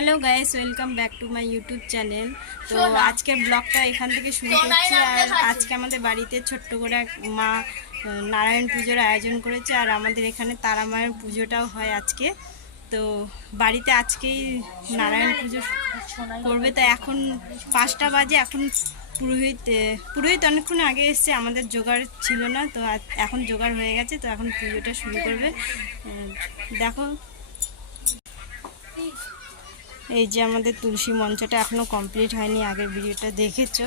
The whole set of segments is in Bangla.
Hello guys, welcome back to my YouTube channel. তো আজকের ব্লগটা এখান থেকে শুরু করছি। আর আজকে আমাদের বাড়িতে ছোট্ট করে এক মা নারায়ণ পুজোর আয়োজন করেছে। আর আমাদের এখানে তারা মায়ের পুজোটাও হয় আজকে। তো বাড়িতে আজকেই নারায়ণ পুজো করবে। তো এখন 5টা বাজে। এখন পুরোহিত অনেকক্ষণ আগে এসছে, আমাদের জোগাড় ছিল না। তো এখন জোগাড় হয়ে গেছে। তো এখন পুজোটা শুরু করবে। দেখো, এই যে আমাদের তুলসী মঞ্চটা এখনও কমপ্লিট হয়নি, আগের ভিডিওটা দেখেছো।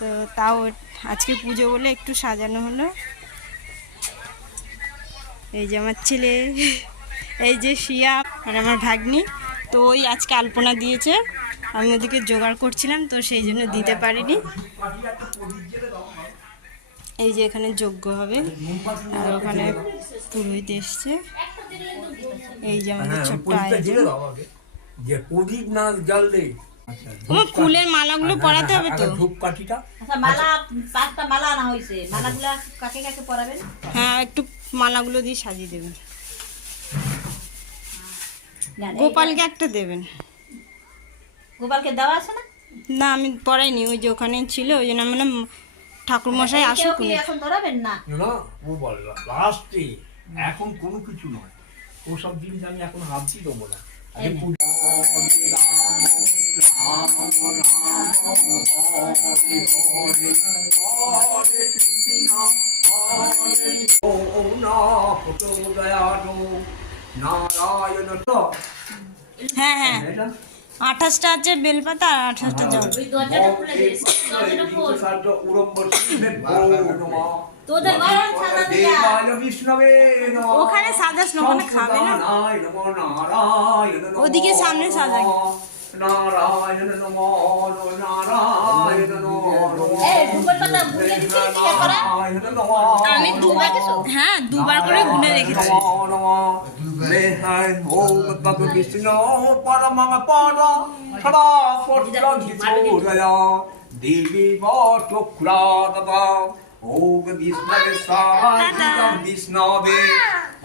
তো তাও আজকে পুজো বলে একটু সাজানো হলো। এই যে আমার ছেলে, এই যে শিয়া আর আমার ভাগ্নি। তো ওই আজকে আলপনা দিয়েছে, আমি ওদিকে জোগাড় করছিলাম, তো সেই জন্য দিতে পারিনি। এই যে এখানে যজ্ঞ হবে, আর ওখানে পুরোহিত এসছে। এই যে আমাদের ছোট্ট আয়োজন। যে প্রদীপ না জ্বাললে তোমার ফুলের মালাগুলো পরাতে হবে তো। ধূপকাঠিটা মালা 5টা মালা আনা হয়েছে। মালাগুলা কাকে কাকে পরাবেন? হ্যাঁ, একটু মালাগুলো দিয়ে সাজিয়ে দেবেন। গোপালকে একটা দেবেন। গোপালকে দেওয়া আছে না? না, আমি পড়াইনি, ওই যে ওখানেই ছিল, ওই জন্য আমি বললাম ঠাকুরমশাই আসুক। কি এখন ধরাবেন না? না, ও বল লাস্টে, এখন কোনো কিছু নয়, ওসব জিনিস আমি এখন হাতছি দেবো না। আগে হ্যাঁ হ্যাঁ, 28টা আছে বেলপাতা আর 28টা জল। ওই দরজাটা খুলে দে। দরজাটা খোল। তোদের গরম সাদা দিয়া। ওখানে সাজাস না, ওখানে খাবে না। ওদিকে সামনে সাজাই। নারায়ণ নমো নারায়ণ নমো। এই দুবার পাতা ভুলে দিছিস কি করে? আমি দুবার করে গুনে রেখেছি। ওম তৎ বিষ্ণু পরমং পদ সদা পত্রজিতোদয়া দেবী বটক্রাদবা ওম বিষ্ণবে সাহায্যং বিষ্ণবে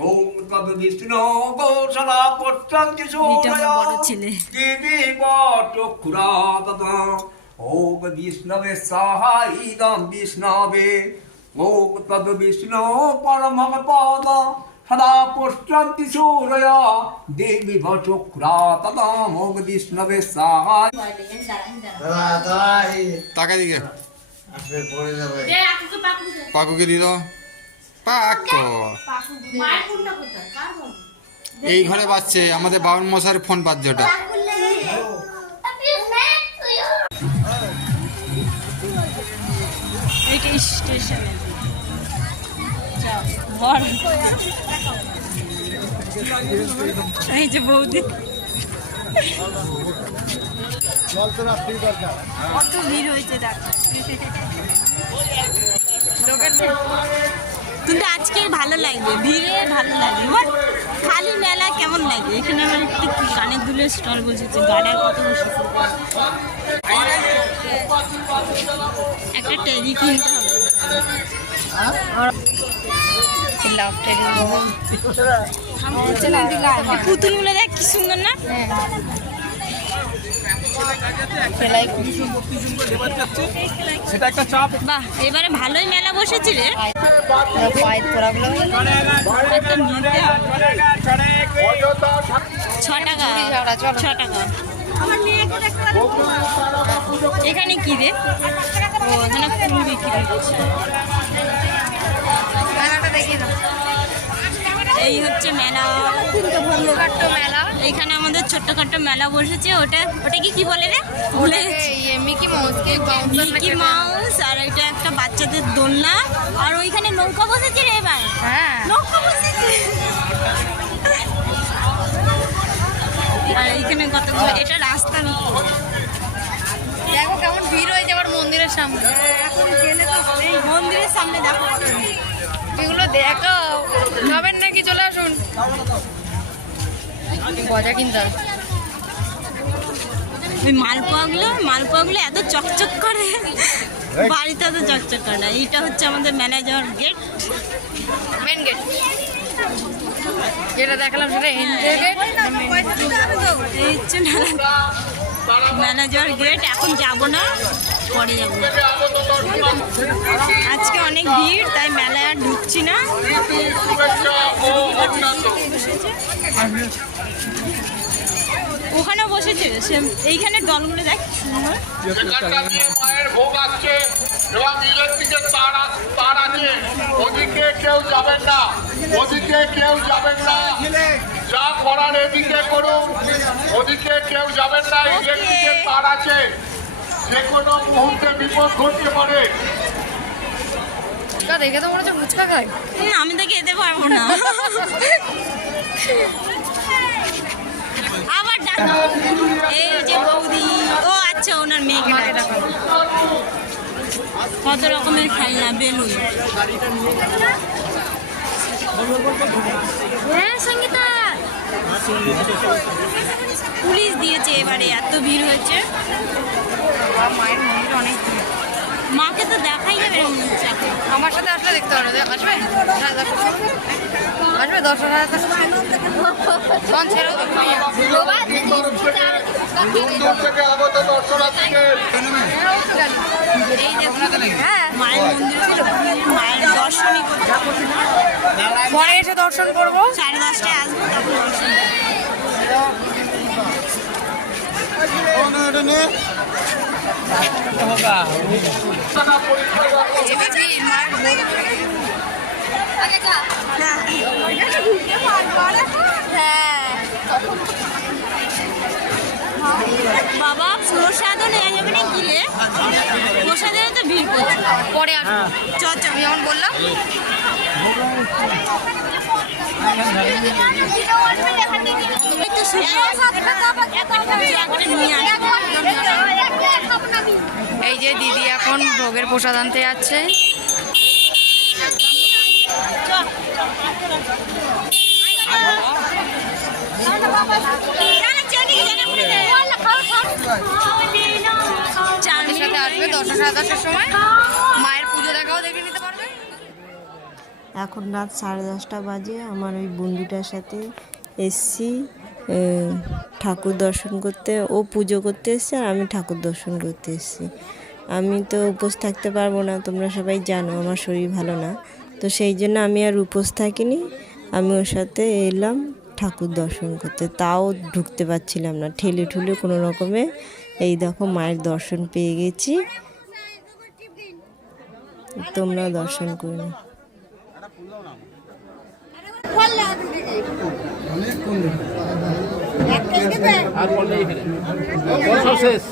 ওম তৎ বিষ্ণু গো সদা পত্রজিতোদয়া দেবী বটক্রাদবা ওম বিষ্ণবে সাহায্যং বিষ্ণবে ওম তৎ বিষ্ণু পরমং পদ সদা পশ্চান্তি সূরয়া দেবী ভচক্রা তদা মোগ বিষ্ণবে সাহায়। টাকা দিকে দে আকুকে পাকু দে। পাকুকে দিয়ে দাও। পাক পাকু মার কোনটা কোথায়? কার ফোন? এই ঘরে বাজছে, আমাদের বাবন মশার ফোন বাজছে ওটা। এইটা স্টেশনে এই যে বৌদি, কত ভিড় হয়েছে দেখো। কিন্তু আজকে ভালো লাগবে, ভিড়ে ভালো লাগবে। খালি মেলা কেমন লাগে? এখানে আমার একটু কানের দুলের স্টল বসেছে, গাড়ার কত বসেছে। একটা টেরি কিনতে হবে। পুতুলগুলো দেখ কি সুন্দর না? বাহ, এবারে ভালোই মেলা বসেছে রে। 6 টাকা 6 টাকা। এখানে কি রে? ও, এখানে ফুল বিক্রি হচ্ছে। এই হচ্ছে মেলা, এখানে আমাদের ছোট্টখাট্ট মেলা বসেছে। ওটা কি বলে রে? ভুলে মিকি মাউস। আর এটা একটা বাচ্চাদের দোলনা। আর ওইখানে নৌকা বসেছে রে এবার। নৌকা বসেছে। আর এইখানে কতগুলো, এটা রাস্তা। দেখো কেমন ভিড় হয়ে যাবার মন্দিরের সামনে। এখন গেলে তো এই মন্দিরের সামনে দেখো এগুলো দেখো, যাবেন নাকি? চলে আসুন, গজা কিনতে হবে। ওই মালপোয়াগুলো এত চকচক করে, বাড়িতে এত চকচক করে না। এইটা হচ্ছে আমাদের ম্যানেজার গেট, মেন গেট। যেটা দেখালাম সেটা এনজয় গেট। এই হচ্ছে ম্যানেজার গেট। এখন যাব না, পরে যাব। আজকে অনেক ভিড়, তাই মেলায় আর ঢুকছি না। ওখানেও বসেছে এইখানে দলগুলো দেখ সুন্দর। মায়ের ভোগ আসছে এবং ইলেকট্রিকের তার আছে, ওদিকে কেউ যাবেন না, ওদিকে কেউ যাবেন না, যা করার এদিকে করুন, ওদিকে কেউ যাবেন না, ইলেকট্রিকের তার আছে, যে কোনো মুহূর্তে বিপদ ঘটতে পারে। দেখে তো মনে হচ্ছে ফুচকা খায়। আমি তো খেতে পারবো না। আবার এই যে বৌদি, ও আচ্ছা ওনার মেয়েকে ডাকছে। কত রকমের খেলনা, বেলুন। হ্যাঁ সঙ্গীতা, পুলিশ দিয়েছে এবারে, এত ভিড় হয়েছে। মায়ের মন্দির অনেক ভিড়, মাকে তো দেখাই যাবে না মনে হচ্ছে এখন। আমার সাথে আসলে দেখতে পারো, আসবে আসবে 10 থেকে আগত দর্শনার্থীকে এই দেখুন মায়ের মন্দির, মায়ের দর্শনই করতে পরে এসে দর্শন করবো। 10:30টায় আসবো, তখন দর্শন বাবা। প্রসাদও নেওয়া যাবে না গিলে, প্রসাদের তো ভিড় করছে। পরে আসবো, আমি যেমন বললাম। একটু নিয়ে আসবো। এই যে দিদি এখন ভোগের প্রসাদ আনতে যাচ্ছে। আমাদের সাথে আসবে 10টা 10:30টার সময়, মায়ের পুজো দেখাও দেখে নিতে পারবে। এখন রাত 10:30 বাজে। আমার ওই বন্ধুটার সাথে এসছি ঠাকুর দর্শন করতে। ও পুজো করতে এসছে আর আমি ঠাকুর দর্শন করতে এসছি। আমি তো উপোস থাকতে পারবো না, তোমরা সবাই জানো আমার শরীর ভালো না, তো সেই জন্য আমি আর উপোস থাকিনি। আমি ওর সাথে এলাম ঠাকুর দর্শন করতে, তাও ঢুকতে পারছিলাম না, ঠেলে ঠুলে কোনো রকমে এই দেখো মায়ের দর্শন পেয়ে গেছি। তোমরা দর্শন করে নাও। শেষ